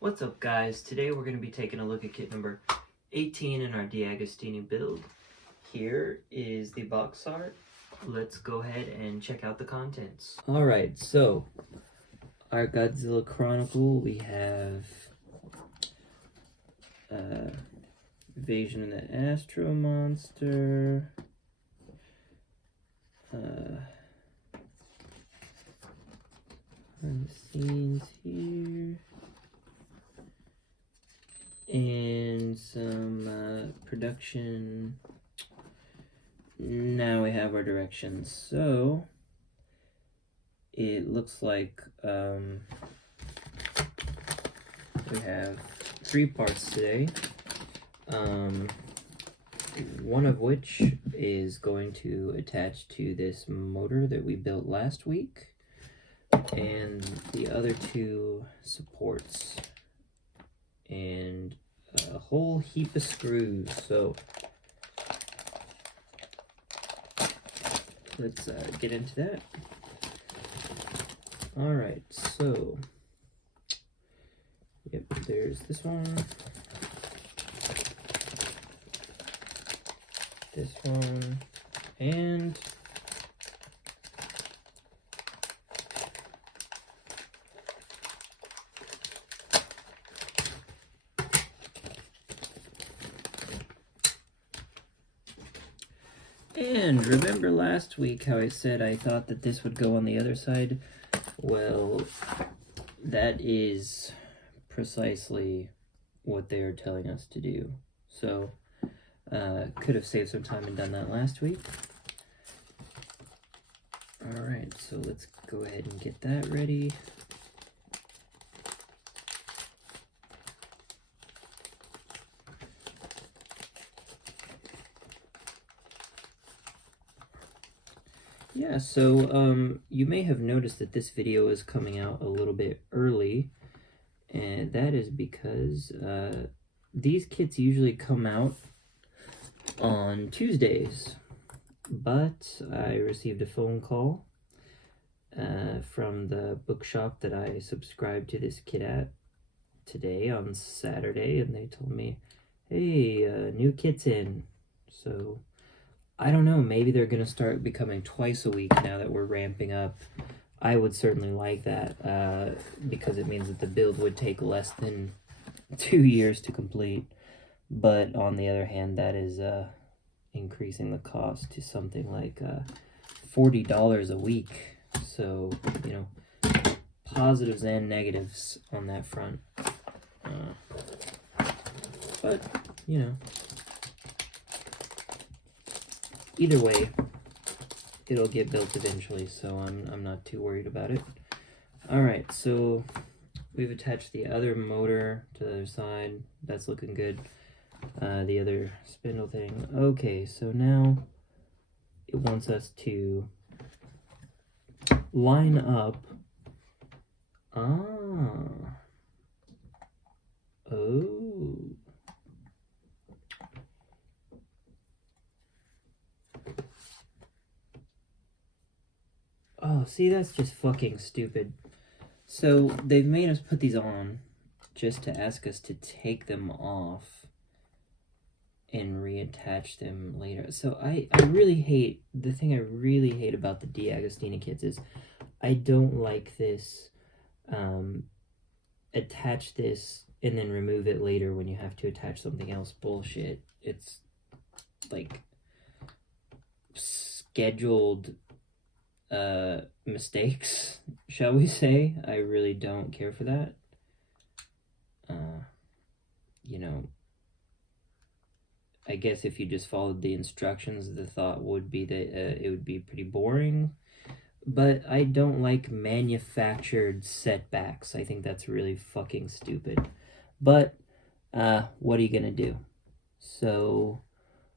What's up, guys? Today we're going to be taking a look at kit number 18 in our Deagostini build. Here is the box art. Let's go ahead and check out the contents. Alright, so our Godzilla Chronicle, we have Invasion of the Astro Monster, behind the scenes here, and some production. Now we have our directions. So it looks like we have 3 parts today, one of which is going to attach to this motor that we built last week, and the other 2 supports, and a whole heap of screws. So let's get into that. Alright, so yep, there's this one, this one, and remember last week how I said I thought that this would go on the other side? Well, that is precisely what they are telling us to do. So, could have saved some time and done that last week. Alright, so let's go ahead and get that ready. Yeah, so you may have noticed that this video is coming out a little bit early, and that is because these kits usually come out on Tuesdays, but I received a phone call from the bookshop that I subscribed to this kit at today on Saturday, and they told me, hey, new kit's in. So I don't know, maybe they're going to start becoming twice a week now that we're ramping up. I would certainly like that, because it means that the build would take less than 2 years to complete. But on the other hand, that is increasing the cost to something like $40 a week. So, you know, positives and negatives on that front. But, you know, either way, it'll get built eventually, so I'm not too worried about it. Alright, so we've attached the other motor to the other side. That's looking good. The other spindle thing. Okay, so now it wants us to line up. Oh. Oh, see, that's just fucking stupid. So, they've made us put these on just to ask us to take them off and reattach them later. So, I really hate, the thing I really hate about the Deagostini kits is I don't like this, attach this and then remove it later when you have to attach something else bullshit. It's like scheduled mistakes, shall we say. I really don't care for that. You know, I guess if you just followed the instructions, the thought would be that it would be pretty boring. But I don't like manufactured setbacks. I think that's really fucking stupid. But what are you gonna do? So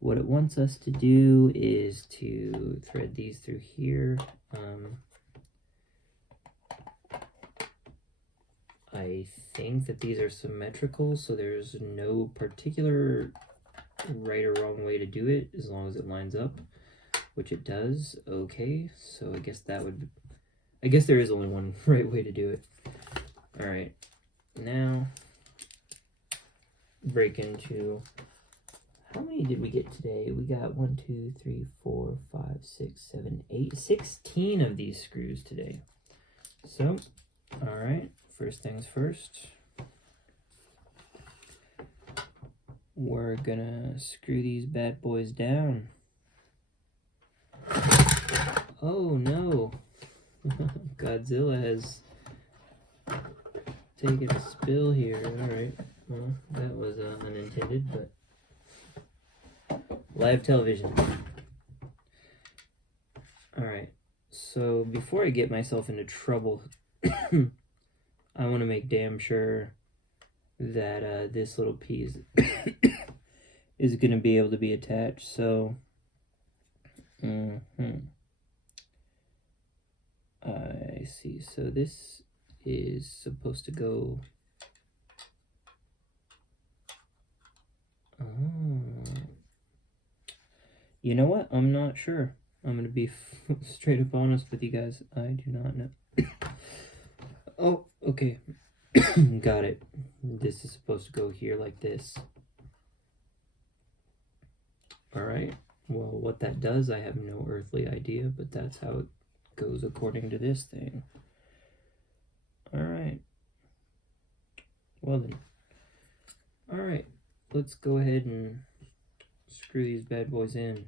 what it wants us to do is to thread these through here. I think that these are symmetrical, so there's no particular right or wrong way to do it as long as it lines up, which it does. Okay, so I guess that would, I guess there is only one right way to do it. All right, now break into, how many did we get today? We got 1, 2, 3, 4, 5, 6, 7, 8, 16 of these screws today. So, all right, first things first. We're gonna screw these bad boys down. Oh no, Godzilla has taken a spill here. Alright, well, that was unintended, but live television. Alright, so before I get myself into trouble, I want to make damn sure that this little piece is going to be able to be attached. So, I see. So this is supposed to go. Oh. You know what? I'm not sure. I'm going to be straight up honest with you guys. I do not know. Oh, okay. Got it. This is supposed to go here like this. Alright. Well, what that does, I have no earthly idea, but that's how it goes according to this thing. Alright. Well then. Alright. Let's go ahead and screw these bad boys in.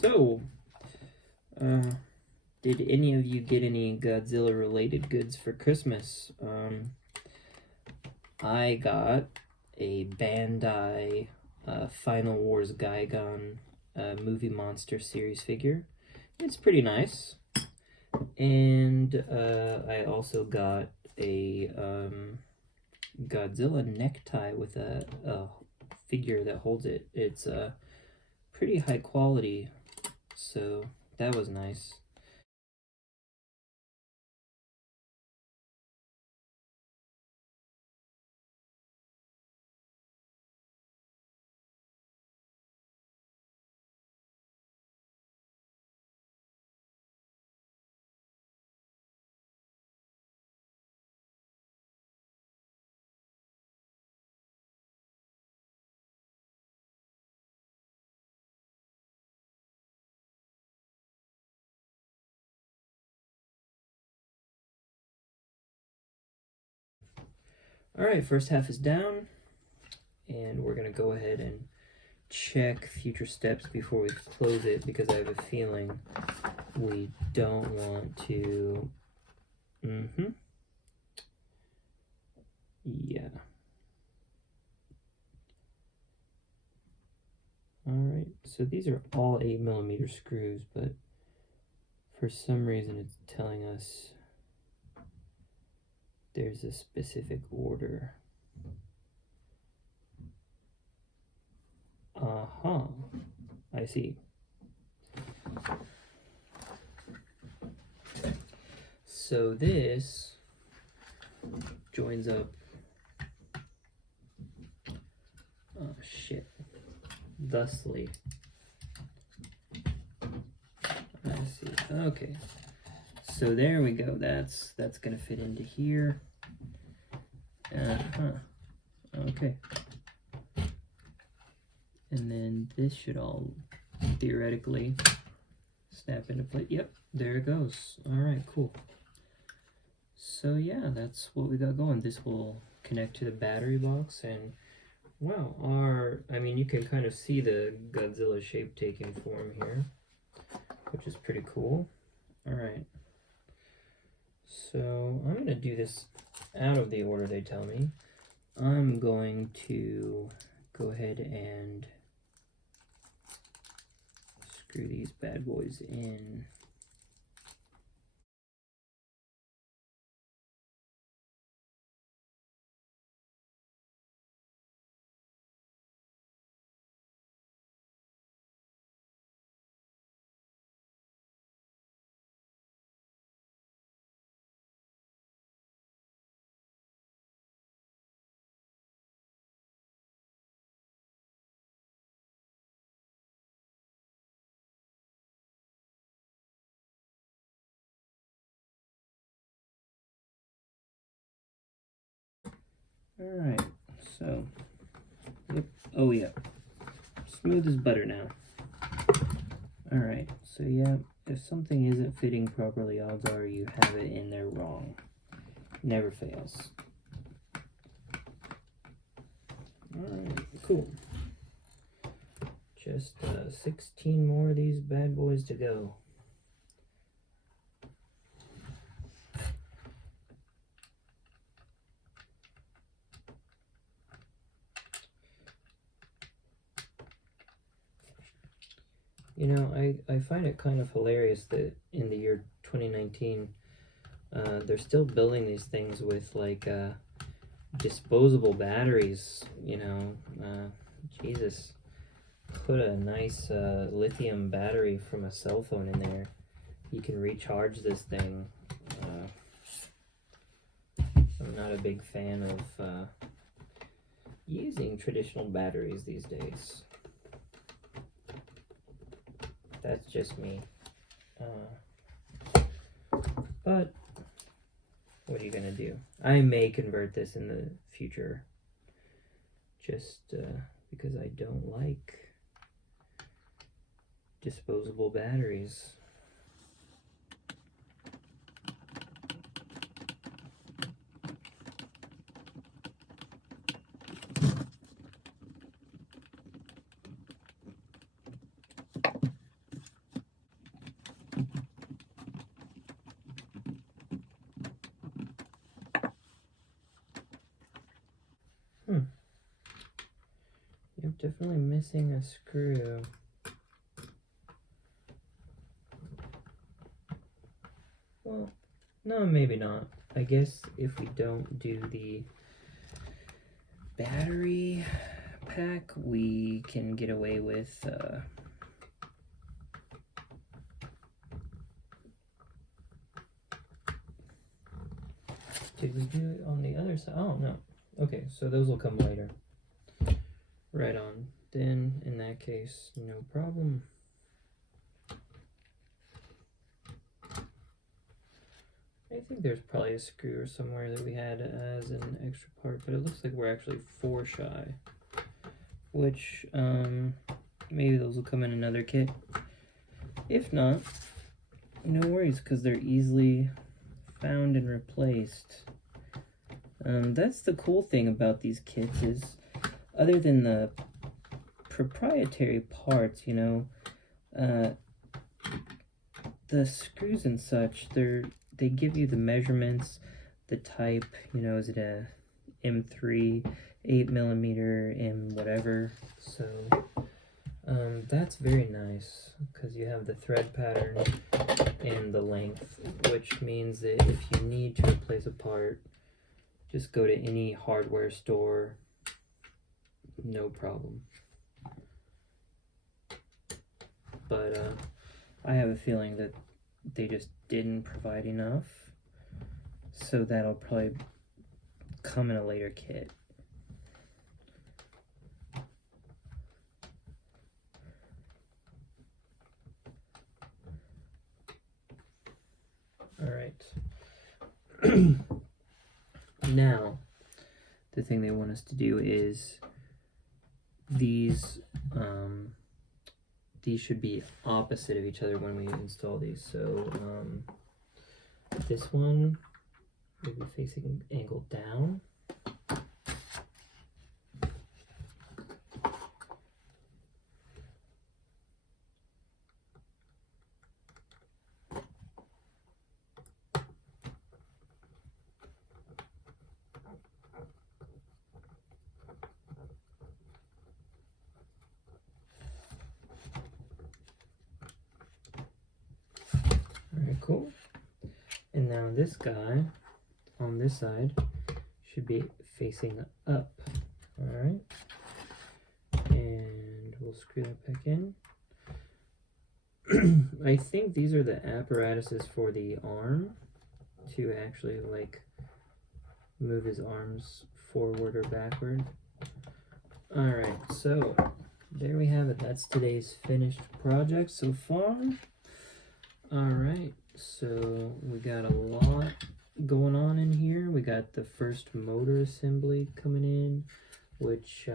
So, did any of you get any Godzilla related goods for Christmas? I got a Bandai Final Wars Gigan movie monster series figure. It's pretty nice. And I also got a Godzilla necktie with a figure that holds it. It's pretty high quality, so that was nice. Alright, first half is down, and we're going to go ahead and check future steps before we close it, because I have a feeling we don't want to... Yeah. Alright, so these are all 8mm screws, but for some reason it's telling us there's a specific order. I see. So this joins up. Oh shit. Thusly. I see. Okay. So there we go. That's gonna fit into here. Okay. And then this should all theoretically snap into place. Yep, there it goes. All right, cool. So yeah, that's what we got going. This will connect to the battery box, and wow, I mean, you can kind of see the Godzilla shape taking form here, which is pretty cool. All right. So I'm gonna do this out of the order they tell me. I'm going to go ahead and screw these bad boys in. Alright, so, yep. Oh yeah, smooth as butter now. Alright, so yeah, if something isn't fitting properly, odds are you have it in there wrong. Never fails. Alright, cool. Just 16 more of these bad boys to go. You know, I find it kind of hilarious that in the year 2019, they're still building these things with like disposable batteries. You know, Jesus, put a nice lithium battery from a cell phone in there. You can recharge this thing. I'm not a big fan of using traditional batteries these days. That's just me. But what are you gonna do? I may convert this in the future, just because I don't like disposable batteries. Yep, definitely missing a screw. Well, no, maybe not. I guess if we don't do the battery pack, we can get away with did we do it on the other side? Oh, no. Okay, so those will come later. Right on. Then, in that case, no problem. I think there's probably a screw or somewhere that we had as an extra part, but it looks like we're actually 4 shy. Which, maybe those will come in another kit. If not, no worries, because they're easily found and replaced. That's the cool thing about these kits is, other than the proprietary parts, you know, the screws and such, they give you the measurements, the type, you know, is it a M3, 8mm, M whatever, so that's very nice, because you have the thread pattern and the length, which means that if you need to replace a part, just go to any hardware store, no problem. But I have a feeling that they just didn't provide enough, so that'll probably come in a later kit. All right. Now, the thing they want us to do is these should be opposite of each other when we install these. So this one will be facing angle down. Cool. And now this guy on this side should be facing up. Alright. And we'll screw that back in. I think these are the apparatuses for the arm to actually like move his arms forward or backward. Alright, so there we have it. That's today's finished project so far. Alright, so we got a lot going on in here. We got got the first motor assembly coming in, which,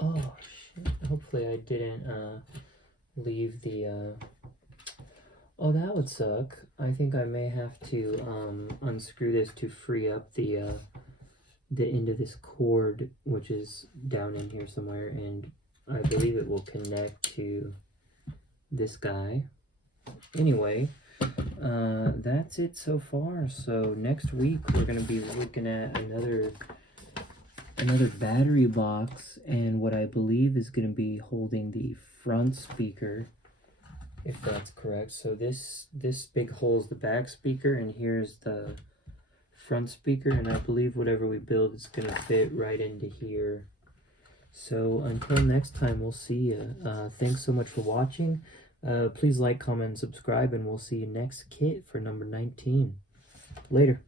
oh shit, hopefully I didn't leave the, oh, that would suck. I think I may have to unscrew this to free up the end of this cord, which is down in here somewhere, and I believe it will connect to this guy. Anyway, that's it so far. So next week we're going to be looking at another battery box, and what I believe is going to be holding the front speaker, if that's correct. So this big hole is the back speaker, and here's the front speaker, and I believe whatever we build is going to fit right into here. So until next time, we'll see you. Thanks so much for watching. Please like, comment, and subscribe, and we'll see you next kit for number 19. Later.